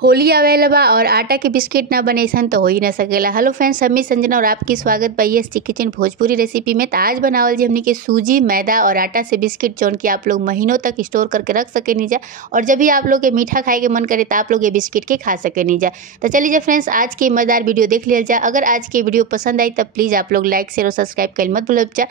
होली आवेला बा और आटा के बिस्किट ना बने अइसन तो हो ही ना सकेला। हेलो फ्रेंड्स, हम संजना और आपकी स्वागत बा एसटी किचन भोजपुरी रेसिपी में। तो आज बनावल जी हमने के सूजी, मैदा और आटा से बिस्किट, जौन कि आप लोग महीनों तक स्टोर करके रख सके नीजा और जब भी आप लोग के मीठा खाए के मन करे तो आप लोग ये बिस्किट के खा सके नीजा। तो चलिए फ्रेंड्स, आज की मजेदार वीडियो देख लिया जाए। अगर आज की वीडियो पसंद आई तब प्लीज़ आप लोग लाइक शेयर और सब्सक्राइब कर मत भूलिए जा।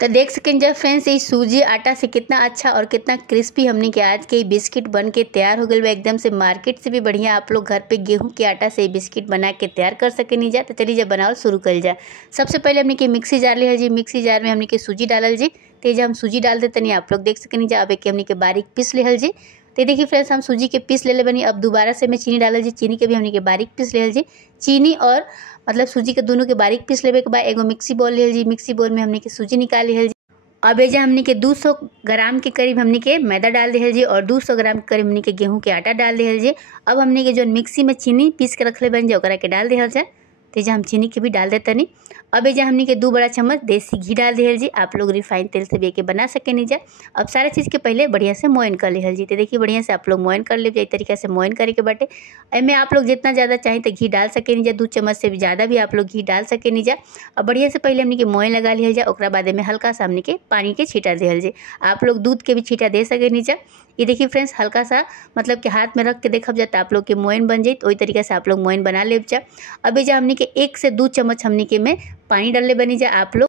तो देख सकें जब फ्रेंड्स, ये सूजी आटा से कितना अच्छा और कितना क्रिस्पी हमने के आज के बिस्किट बन के तैयार हो गए बा। एकदम से मार्केट से भी बढ़िया आप लोग घर पे गेहूं के आटा से बिस्किट बना के तैयार कर सके नहीं जा। तो चलिए जब बनाओ शुरू कर जा। सबसे पहले हमने के मिक्सी जार लिया जी। मिक्सी जार में हमने के सूजी डालल जी। तेज हम सूजी डाल देते नहीं, आप लोग देख सके नहीं जा। अब एक हमने के बारीक पीस लिहल जी। तो देखिए फ्रेंड्स, हम सूजी के पीस ले ले बनी। अब दोबारा से मैं चीनी डालल जी। चीनी के भी हमने के बारीक पीस लिहल जी। चीनी और मतलब सूजी के दोनों के बारीक पीस लेवे के बाद एगो मिक्सी बोल लिहल जी। मिक्सी बोल में हमने के सूजी निकाल लिहल जी। अब एजा हमने के 200 ग्राम के करीब हमने के मैदा डाल दिहल जी और 200 ग्राम के करीब हमने के गेहूं के आटा डाल दिहल जी। अब हमने के जो मिक्सी में चीनी पीस के रख ले बन ओकरा के डाल दिहल जाए। तो एजा हम चीनी के भी डाल देते नहीं। अब एजा हमने के 2 बड़ा चम्मच देसी घी डाल दिहल जी। आप लोग रिफाइंड तेल से भी के बना सके नहीं जा। अब सारा चीज़ के पहले बढ़िया से मोइन कर लिहल जी। तो देखिए बढ़िया से आप लोग मोइन कर ले। तरीके से मोइन करे के बाटे एमें आप लोग जितना ज़्यादा चाहें तो घी डाल सके नहीं जा। 2 चम्मच से भी ज़्यादा भी आप लोग घी डाल सके नहीं जा। अब बढ़िया से पहले हमने के मोइन लगा लिहल जा। ओकरा बाद में हल्का सा हमने के पानी के छींटा दिहल जी। आप लोग दूध के भी छींटा दे सके नहीं जा। ये देखिए फ्रेंड्स, हल्का सा मतलब कि हाथ में रख के देखब जाता आप लोग के मोइन बन जाए। तो वही तरीके से आप लोग मोइन बना ले जा। अब जा हमने के 1 से 2 चम्मच हमने के में पानी डालने बनी जा। आप लोग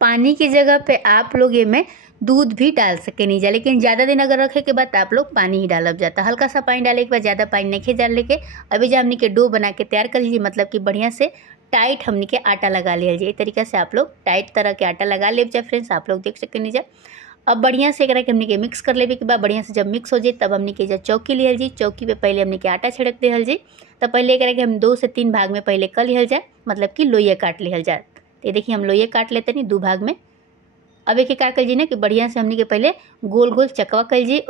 पानी की जगह पे आप लोग ये में दूध भी डाल सके नहीं जा, लेकिन ज़्यादा दिन अगर रखे के बाद आप लोग पानी ही डालब जाता। हल्का सा पानी डाले के बाद ज़्यादा पानी नहीं डाल लेके अभी जा हमने के डो बना के तैयार कर लीजिए। मतलब कि बढ़िया से टाइट हमने के आटा लगा लिया जाए। इस तरीके से आप लोग टाइट तरह के आटा लगा ले जा। फ्रेंड्स, आप लोग देख सके नहीं जा। अब बढ़िया से एकरा के हमने के मिक्स कर लेवे के बाद बढ़िया से जब मिक्स हो जाए तब हमने के चौकी लिहल जी। चौकी पे पहले हमने के आटा छिड़क दिहल जी। तब पहले एकरा के हम 2 से 3 भाग में पहले कर लिहल जाए, मतलब कि लोइया काट लिहल जाए। तो देखिए हम लोइया काट लेते नहीं 2 भाग में। अब एक का कर जी ना कि बढ़िया से हमने के पहले गोल गोल चकवा कर जी।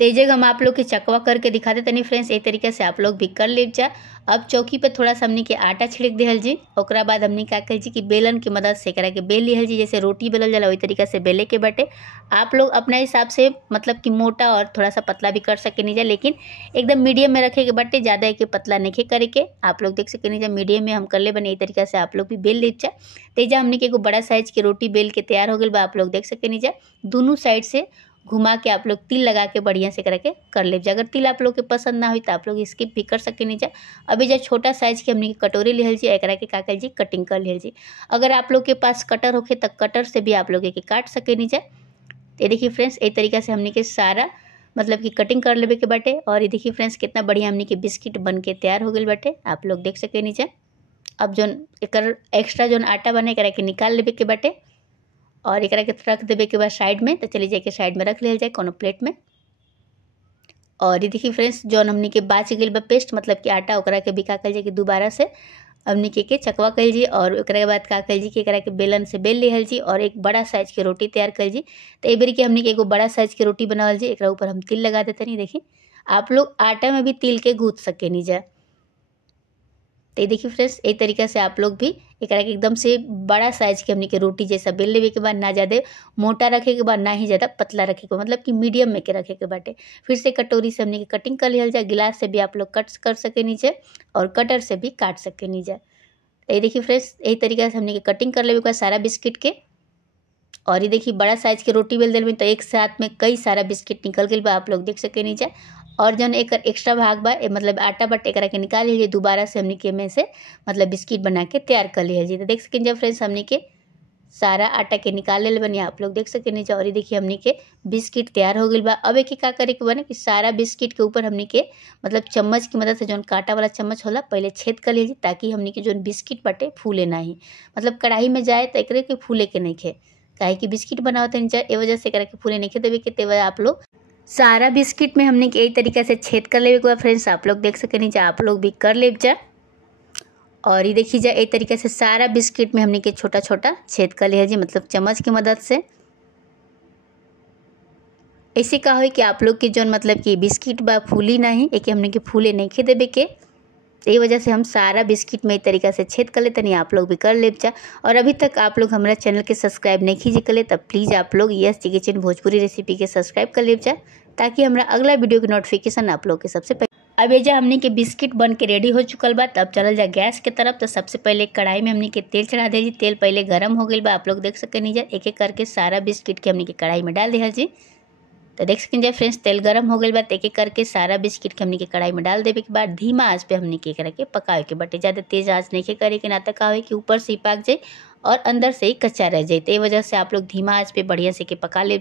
तेजे हम आप लोग के चकवा करके दिखा देते नहीं फ्रेंड्स। एक तरीके से आप लोग भी कर ले जा। अब चौकी पे थोड़ा सा हमने के आटा छिड़क दिहल जी। ओकरा बाद हमने क्या कर जी कि बेलन की मदद से करा के बेल लिहल जी। जैसे रोटी बेलल जाला वही तरीके से बेले के बटे आप लोग अपने हिसाब से मतलब कि मोटा और थोड़ा सा पतला भी कर सके नहीं जा, लेकिन एकदम मीडियम में रखे के बटे। ज़्यादा एक पतला नहीं करे के आप लोग देख सके नहीं जा। मीडियम में हम कर ले बने। एक तरीके से आप लोग भी बेल ले जा। तेजा हमने के एगो बड़ा साइज की रोटी बेल के तैयार हो गई बा। आप लोग देख सके नहीं जा। दोनों साइड से घुमा के आप लोग तिल लगा के बढ़िया से करके कर ले। अगर तिल आप लोग के पसंद ना हो तो आप लोग स्किप भी कर सके नहीं जा। अभी जो छोटा साइज के हमने कटोरी लिहल जी, एकरा के काकल जी कटिंग कर लिहल जी। अगर आप लोग के पास कटर होके तो कटर से भी आप लोग के काट सके नहीं जा। ये देखिए फ्रेंड्स, एक तरीके से हमने के सारा मतलब कि कटिंग कर लेवे के बाटे। और ये देखिए फ्रेंड्स, कितना बढ़िया हमने के बिस्किट बन के तैयार हो गए बाटे। आप लोग देख सके नहीं जा। अब जो एक एक्स्ट्रा जो आटा बने एकरा के निकाल लेवे के बाटे और एक रख देवे के बाद साइड में। तो चलिए जाके साइड में रख लिया जाए कोनो प्लेट में। और ये देखिए फ्रेंड्स, जौन हमने के बाच गई बा पेस्ट मतलब कि आटा, ओकरा के भी का कल जाए कि दोबारा से हमने के चकवा कल जी। और ओकरा बाद का कल जी कि एकरा के बेलन से बेल लिहल जी और एक बड़ा साइज के रोटी तैयार कर जी। तो एक बार के हमने के एगो बड़ा साइज के रोटी बनावल जी। एक ऊपर हम तिल लगा देते नहीं। देखिए आप लोग आटा में भी तिल के गूँथ सके नहीं जा। तो ये देखिए फ्रेंड्स, एक तरीका से आप लोग भी एक एकदम से बड़ा साइज के हमने के रोटी जैसा बेल लेवे के बाद ना ज़्यादा मोटा रखे के बाद ना ही ज़्यादा पतला रखे के, मतलब कि मीडियम में के रखे के बाटे। फिर से कटोरी से हमने के कटिंग कर लिया जाए। गिलास से भी आप लोग कट कर सके नीचे और कटर से भी काट सके नीचे। तो ये देखिए फ्रेंड्स, यही तरीका से हमने के कटिंग कर लेवे के बाद सारा बिस्किट के। और ये देखिए बड़ा साइज के रोटी बेल दिल में तो एक साथ में कई सारा बिस्किट निकल गई बा। आप लोग देख सके नीचे। और जन एक एक्स्ट्रा भाग बा मतलब आटा बट एक के निकाल लीजिए। दोबारा से हमने के में से मतलब बिस्किट बना के तैयार कर लीजिए। तो देख सकें जब फ्रेंड्स, हमने के सारा आटा के निकाल ले बनी। आप लोग देख सके नीचे। और ये देखिए हमने के बिस्किट तैयार हो गई बा। अब एक का करे के बने कि सारा बिस्किट के ऊपर हमने के मतलब चम्मच की मदद से जो कांटा वाला चम्मच होला पहले छेद कर लीजिए, ताकि हमने के जो बिस्किट बटे फूले ना ही, मतलब कढ़ाई में जाए तो एक के फूले के नहीं खे। काहे कि बिस्किट बनावते नीचे ए वजह से करा के फूले नहीं खे देवे के। ते आप लोग सारा बिस्किट में हमने यही तरीके से छेद कर लेवे के बाद फ्रेंड्स आप लोग देख सके नीचे। आप लोग भी कर ले जा। और ये देखिए जा एक तरीके से सारा बिस्किट में हमने के छोटा छोटा छेद कर लिया जी, मतलब चम्मच की मदद से। ऐसे का हो कि आप लोग के जो मतलब कि बिस्किट बा फूली नहीं, एक हमने के फूले नहीं खे देवे के। यही वजह से हम सारा बिस्किट में एक तरीका से छेद कर लेते नहीं। आप लोग भी कर ले जा। और अभी तक आप लोग हमारा चैनल के सब्सक्राइब नहीं कीजिए कर ले तब प्लीज़ आप लोग एसटी किचन भोजपुरी रेसिपी के सब्सक्राइब कर ले जा, ताकि हमारा अगला वीडियो की नोटिफिकेशन आप लोग के सबसे पहले अब ये जो हमनी के बिस्किट बन के रेडी हो चुकल बा। तब चलल जा गैस के तरफ। तो सबसे पहले कढ़ाई में हमनी के तेल चढ़ा दे जी। तेल पहले गरम हो गई बा। आप लोग देख सकेनी जा एक एक करके सारा बिस्किट के हमनी के कढ़ाई में डाल दिया जी। तो देख सकें फ्रेंड्स तेल गरम हो गई बा। एक एक करके सारा बिस्किट के हमनी के कढ़ाई में डाल देवे के बाद धीमा आंच पे हमनी के करके पकावे के बटे। ज़्यादा तेज आंच नहीं करे कि ना तक आवे कि ऊपर से ही पक जाए और अंदर से ही कच्चा रह जाए। तो ये वजह से आप लोग धीमा आंच पे बढ़िया से के पका ले।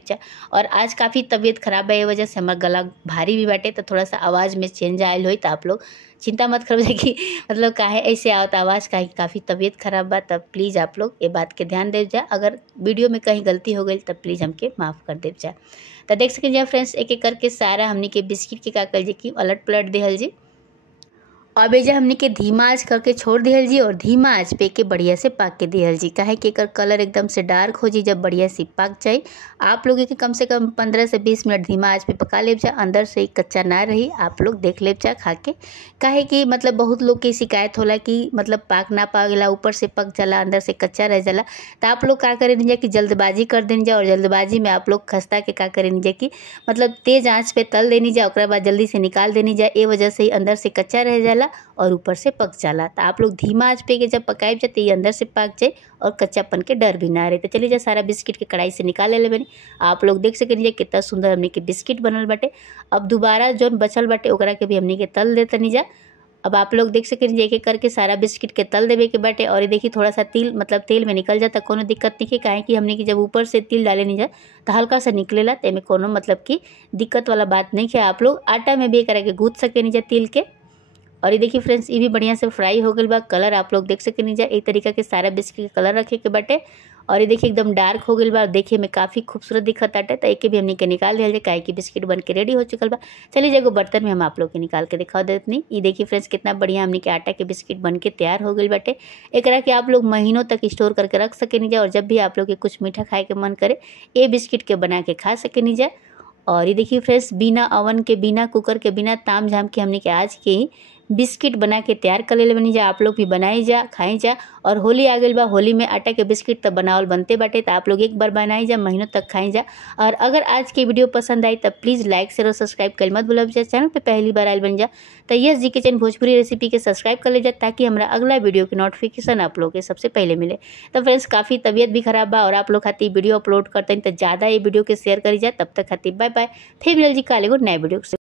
और आज काफ़ी तबीयत खराब है, ये वजह से हमारा गला भारी भी बाटे। तो थोड़ा सा आवाज़ में चेंज आयल हो। तो आप लोग चिंता मत करो कि मतलब काहे ऐसे आवत आवाज़ काफ़ी तबीयत खराब बा। तब प्लीज़ आप लोग ये बात के ध्यान दे जा। अगर वीडियो में कहीं गलती हो गई तब प्लीज़ हमके माफ़ कर दे जा। तो देख सकें फ्रेंड्स एक एक करके सारा हमनी के बिस्किट के का कर जी की अलट पलट देहल जी। अब ये हमने के धीमा आंच करके छोड़ दिहल जी और धीमा आंच पे के बढ़िया से पक के दिहल जी। काहे कि एकर कलर एकदम से डार्क हो जी जब बढ़िया से पक जाए। आप लोग के कम से कम 15 से 20 मिनट धीमा आंच पे पका लेब जा। अंदर से ही कच्चा ना रही। आप लोग देख लेब जा खा के। काहे कि मतलब बहुत लोग की शिकायत होला कि मतलब पाक ना पागला, ऊपर से पक जाला अंदर से कच्चा रह जाला। तो आप लोग का करें जा कि जल्दबाजी कर देनी जा और जल्दबाजी में आप लोग खस्ता के का करें जा कि मतलब तेज आंच पे तल देनी जा। ओकरा बाद जल्दी से निकाल देनी जा। ए वजह से ही अंदर से कच्चा रह जाला और ऊपर से पक जाला। तो आप लोग धीमा आंच पे के जब पकाए जाते ये अंदर से पक जाए और कच्चापन के डर भी ना रहे। तो चलिए जा सारा बिस्किट के कढ़ाई से निकाल ले बनी। आप लोग देख सकें कितना सुंदर हमने के बिस्किट बनल बाटे। अब दोबारा जो बचल बाटे ओकरा के भी हमने के तल देते नहीं जा। अब आप लोग देख सकें एक एक करके सारा बिस्किट के तल देवे के बाटे। और ये देखिए थोड़ा सा तिल मतलब तेल में निकल जाता, कोनो दिक्कत नहीं है। काहे कि हमने की जब ऊपर से तिल डाले नहीं जा तो हल्का सा निकलेला। तो में कोनो मतलब की दिक्कत वाला बात नहीं है। आप लोग आटा में भी करके गूँथ सके नहीं जा तिल के। और ये देखिए फ्रेंड्स ये भी बढ़िया से फ्राई हो गई बा। कलर आप लोग देख सके नहीं जा एक तरीका के सारा बिस्किट के कलर रखे के बाटे। और ये देखिए एकदम डार्क हो गई बा। देखिए में काफ़ी खूबसूरत दिखत आटे। तो एक भी हमने के निकाल दिया जाए काहे कि बिस्किट बन के रेडी हो चुकल बा। चलिए जाएगो बर्तन में हम आप लोग के निकाल के दिखा देते नहीं। ये देखिए फ्रेंड्स कितना बढ़िया हमने के आटा के बिस्किट बन के तैयार हो गई बाटे। एकरा के आप लोग महीनों तक स्टोर करके रख सके नहीं जा। और जब भी आप लोग के कुछ मीठा खाए के मन करे ये बिस्किट के बना के खा सके नहीं जा। और ये देखिए फ्रेंड्स बिना ओवन के, बिना कुकर के, बिना ताम झाम के हमने के आज के ही बिस्किट बना के तैयार कर ले बनी जा। आप लोग भी बनाई जा, खाई जा। और होली आ गई बा, होली में आटा के बिस्किट तो बनावल बनते बाटे। तो आप लोग एक बार बनाई जा, महीनों तक खाई जा। और अगर आज की वीडियो पसंद आई तब प्लीज़ लाइक शेयर और सब्सक्राइब कर मत भूलब जा। चैनल पे पहली बार आयल बन जा तो यस जी किचन भोजपुरी रेसिपी के सब्सक्राइब कर ले जा ताकि हमारा अगला वीडियो के नोटिफिकेशन आप लोग के सबसे पहले मिले। तो फ्रेंड्स काफ़ी तबीयत भी खराब बा और आप लोग खातिर वीडियो अपलोड करते हैं तो ज़्यादा ये वीडियो के शेयर करी जा। तब तक खातिर बाय बाय। फिर मिल जी कल एगो नया वीडियो से।